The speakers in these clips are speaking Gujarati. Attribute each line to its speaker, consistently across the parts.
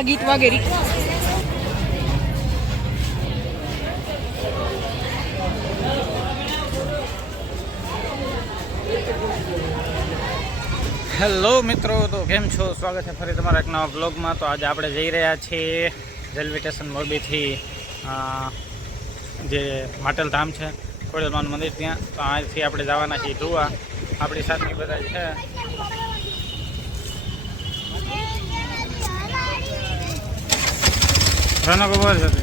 Speaker 1: આ ગીત વગેરે.
Speaker 2: હેલો મિત્રો, તો કેમ છો? સ્વાગત છે ફરી તમારા એક નવા બ્લોગમાં તો આજે આપણે જઈ રહ્યા છીએ રેલવે સ્ટેશન મોરબીથી જે માટેલ ધામ છે, ખોડેલમાનું મંદિર ત્યાં. તો અહીંથી આપણે જવાના છીએ ધુવા. આપણી સાથે બધા છે. રનક ઊભા છે. તે.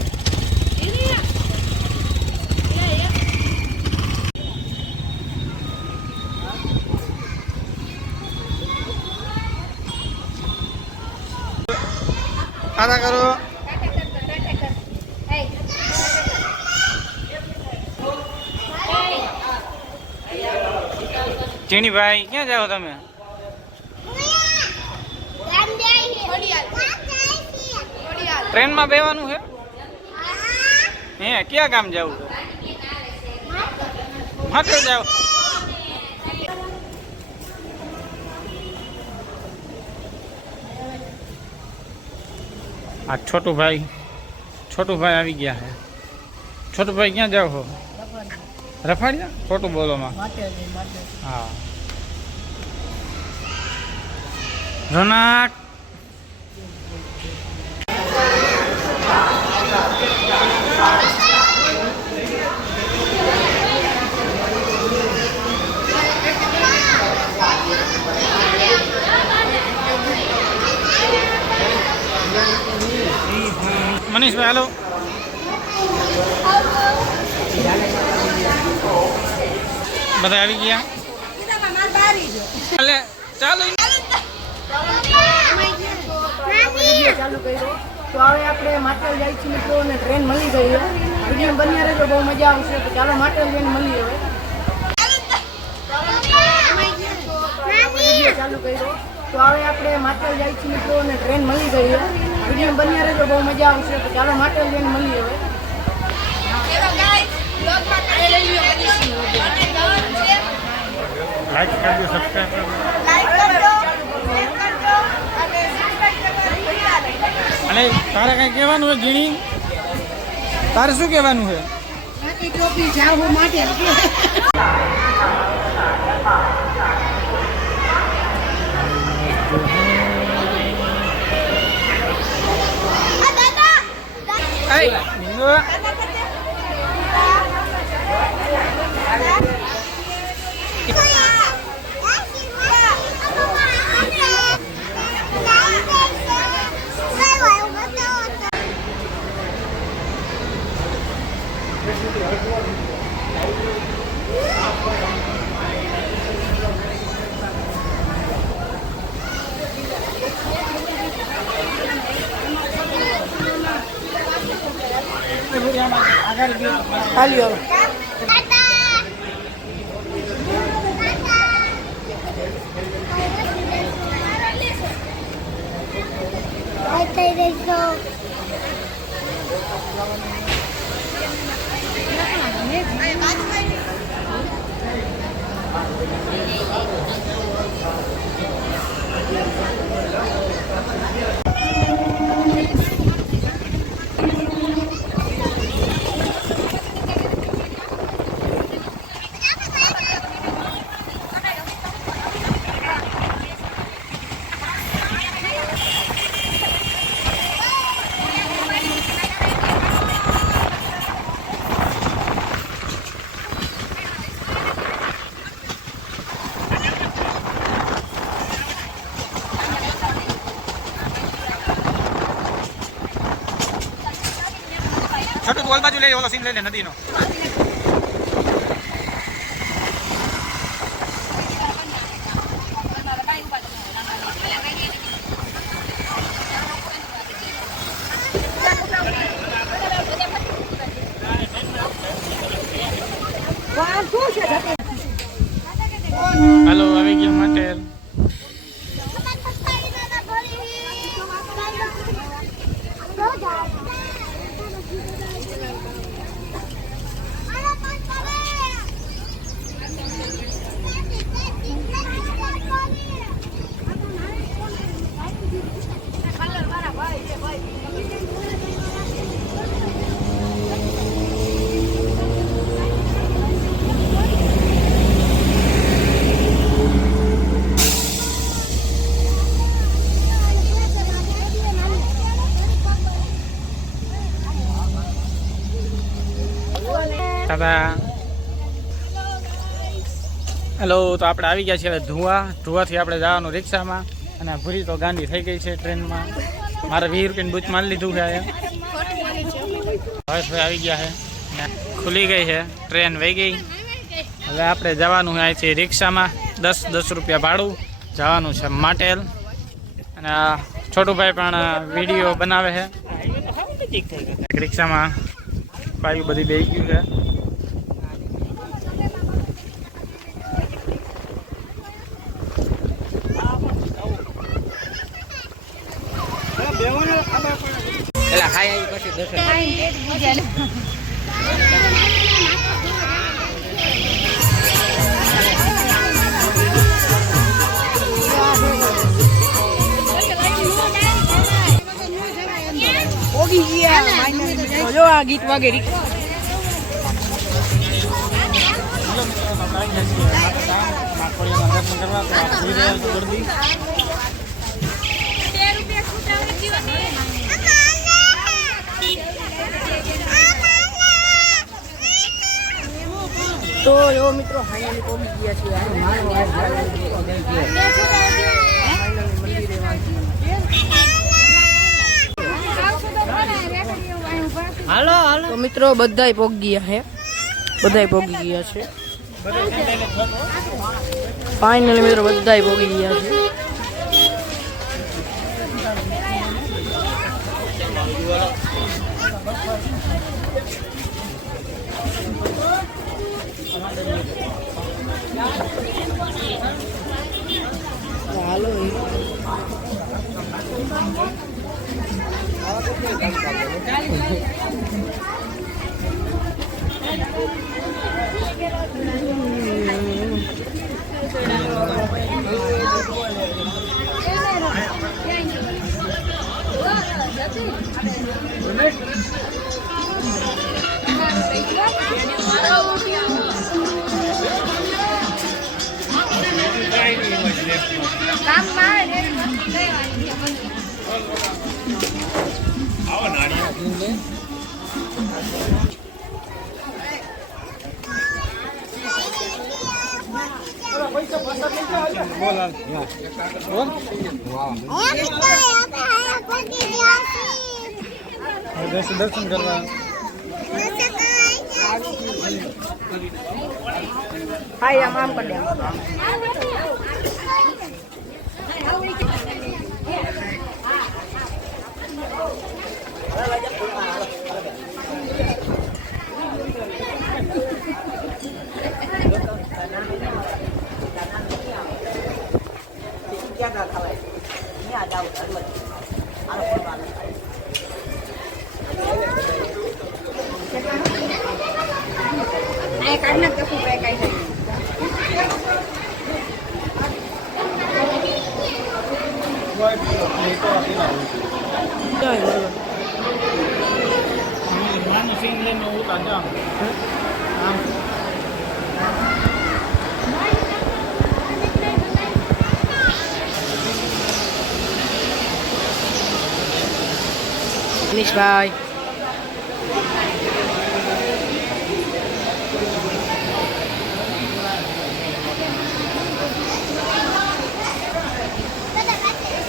Speaker 2: આદા કરો ચીણીભાઈ ક્યાં જાઓ તમે? ટ્રેનમાં બેવાનું છે હે ક્યાં ગામ જવું માટે જાવ. આ છોટું ભાઈ છોટું ભાઈ આવી ગયા છે છોટું ભાઈ ક્યાં જાવ છો રફાડિયા? ખોટું બોલોમાં હા. રોનક મનીષભાઈ હાલો. બધા આવી ગયા? ચાલો.
Speaker 1: ચાલુ તો હવે આપણે માટેલ જાય છે મિત્રો અને ટ્રેન મળી ગઈ છે. વીડિયો બન્યા રહેજો બહુ મજા આવશે. તો ચાલો માટેલ જઈને મળીએ હવે. ચાલુ કર્યો. તો હવે આપણે માટેલ જાય છે મિત્રો અને ટ્રેન મળી ગઈ છે. વીડિયો બન્યા રહેજો બહુ મજા આવશે. તો ચાલો માટેલ જઈને મળીએ હવે.
Speaker 2: લાઈક કરજો સબસ્ક્રાઈબ કરજો અને તારે કઈ કહેવાનું હોય ઝીણી તારે શું કહેવાનું છે Hey, Minggu.
Speaker 1: હાલી હવે
Speaker 2: ઓલ બાજુ લઈ ઓલો સીન લઈ લે નદીનો તો આપણે આવી ગયા છીએ ધુવા. ધુવાથી આપણે જવાનું રિક્ષામાં. અને ભૂરી તો ગાંડી થઈ ગઈ છે ટ્રેનમાં. મારે વીસ રૂપિયાની બૂચ મારી લીધું છે હવે. આવી ગયા છે. ખુલી ગઈ છે. ટ્રેન વહી ગઈ. હવે આપણે જવાનું છે અહીંથી રિક્ષામાં. દસ દસ રૂપિયા ભાડું. જવાનું છે માટેલ. અને છોટુભાઈ પણ વીડિયો બનાવે છે. રિક્ષામાં પાયું બધી બેસી ગયું છે
Speaker 3: પેલા ખાઈ આવી પછી દર્શન
Speaker 1: ઓગી ગયા જો આ ગીત વાગે રી તો જો મિત્રો ફાઇનલી પહોંચી ગયા છીએ આ મારો આ ફાઇનલી મંદિરે
Speaker 3: હાલો હાલો.
Speaker 1: તો મિત્રો બધાય પોગી ગયા હે. બધાય પોગી ગયા છે. ફાઇનલી મિત્રો બધાય પોગી ગયા છે. ચાલો
Speaker 2: દર્શન કરવા
Speaker 1: હા આમ આમ કરી દે જય બરોબર
Speaker 2: નાનું સીન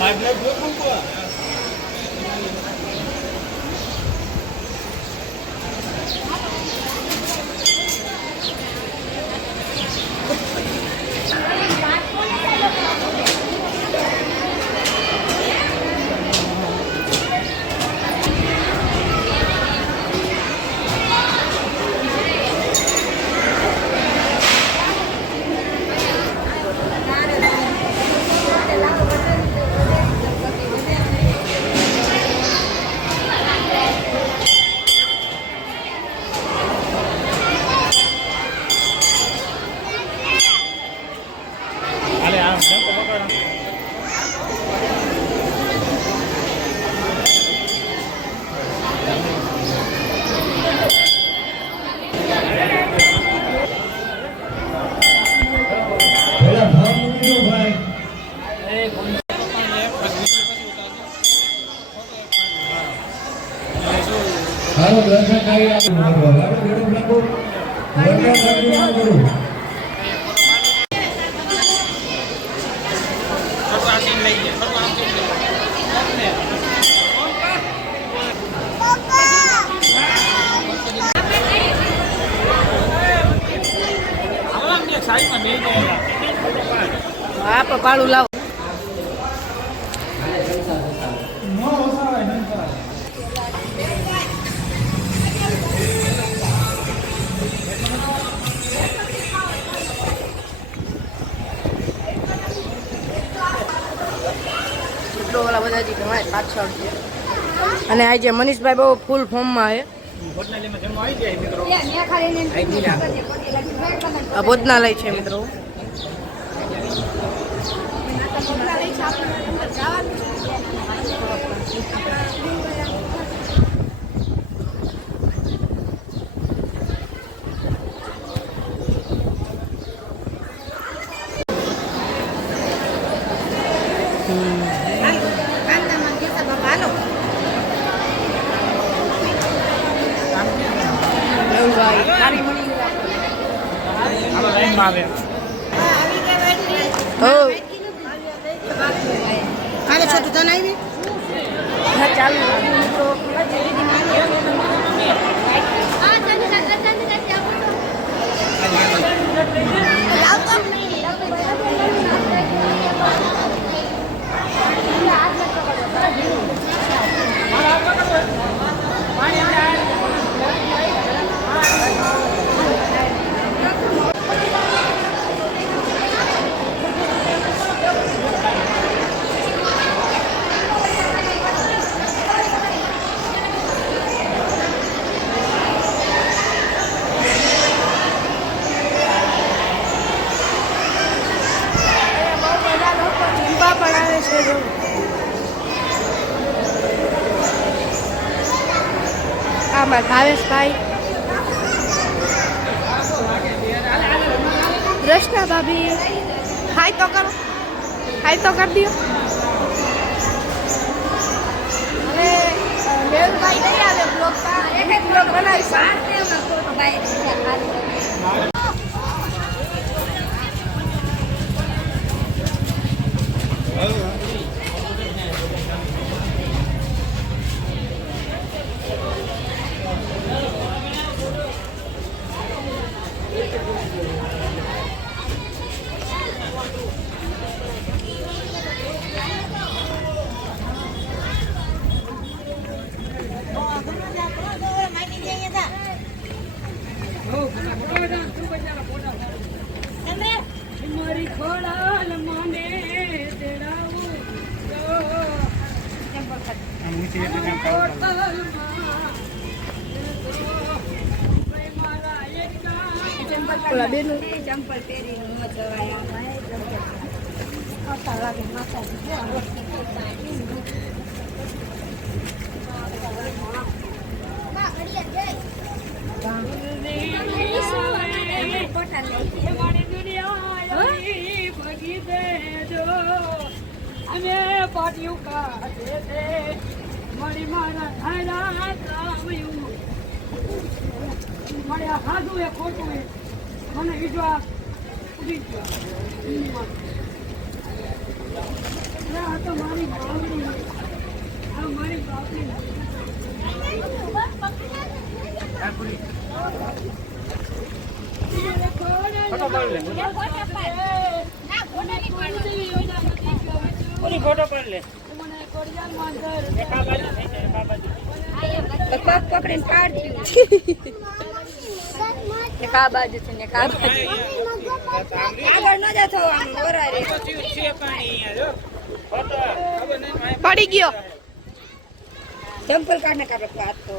Speaker 2: લઈને ઉતાર જાઓ આમ
Speaker 1: મનીષભાઈ
Speaker 2: હાલે આમ ટેમ્પો પકડો
Speaker 4: પેલા ભાવ મૂકી દો ભાઈ હાલો દર્શન કરી આપણે આપણે બેડું નાખો વગર લાગી ના કરું
Speaker 2: છોટું આ સીન લઈ જાય છોટું આમ સીન લઈ જાય સાઈડમાં બે જાય
Speaker 1: હા પણ પાડું લાવો હજી પાછળ. અને આ જે મનીષભાઈ બહુ ફૂલ ફોર્મમાં છે. ભોજનાલય છે મિત્રો રવિભાઈ સારી મળી
Speaker 2: હાલો લાઈનમાં આવે
Speaker 1: હો
Speaker 5: કાલે છોટું તને આવી
Speaker 1: હા ચાલુ મિત્રો ચંપા પણ આવે છે જો મારા ભાવેશભાઈ રચના ભાભી હાય તો કરો હાય તો કરી દો અને મેહુલભાઈ નહીં આવે બ્લોગ એક એક બ્લોગ બનાવીશું. ઓલા બેનું
Speaker 5: ચંપલ પહેરી ન
Speaker 6: અમે પાટિયું કાઢે છે. મારી મારા થાયલા કામયું મારે આ સાદું એ ખોટું એ. મને વિશ્વાસ ઉડી ગયો. આ તો મારી બાવડી આ મારી બાવડી
Speaker 2: ફોટો પાડી લે ફોટો પાડી લે એક આ બાજુ થઈ જાય એક આ બાજુ
Speaker 5: પગ પકડીને પાડતી
Speaker 1: એક આ બાજુ છે ને એક આ બાજુ
Speaker 5: આગળ ન જતો આમ ઓરા રે
Speaker 2: તો થયું છે પાણી અહીંયા જો ફોટો ખબર નહીં મારે
Speaker 1: પડી ગયો
Speaker 5: ચંપલ કાઢને કાઢે હાથ તો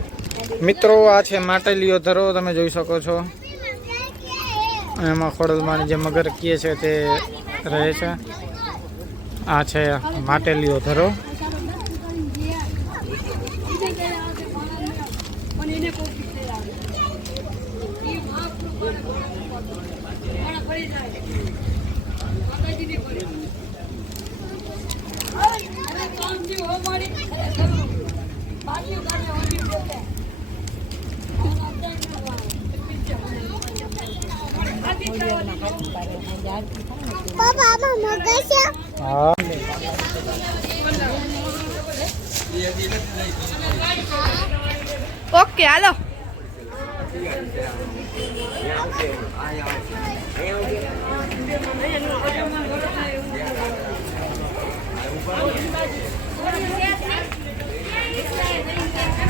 Speaker 2: અહીંયા મિત્રો, આ છે માટેલીઓ ધરો, તમે જોઈ શકો છો. એમાં ખોડલમાં જે મગર કીએ છે તે રહે છે. આ છે માટેલીઓ ધરો
Speaker 6: પણ એને કોઈ પીછે આવે એ બાપનું પણ પડી જાય માતાજીને પડી હવે કામ જેવું
Speaker 2: હા
Speaker 5: ઓકે હાલો
Speaker 2: કોઈલાને ખવડાવી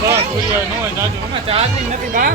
Speaker 2: બસ ન ચાર્જિંગ નથી બા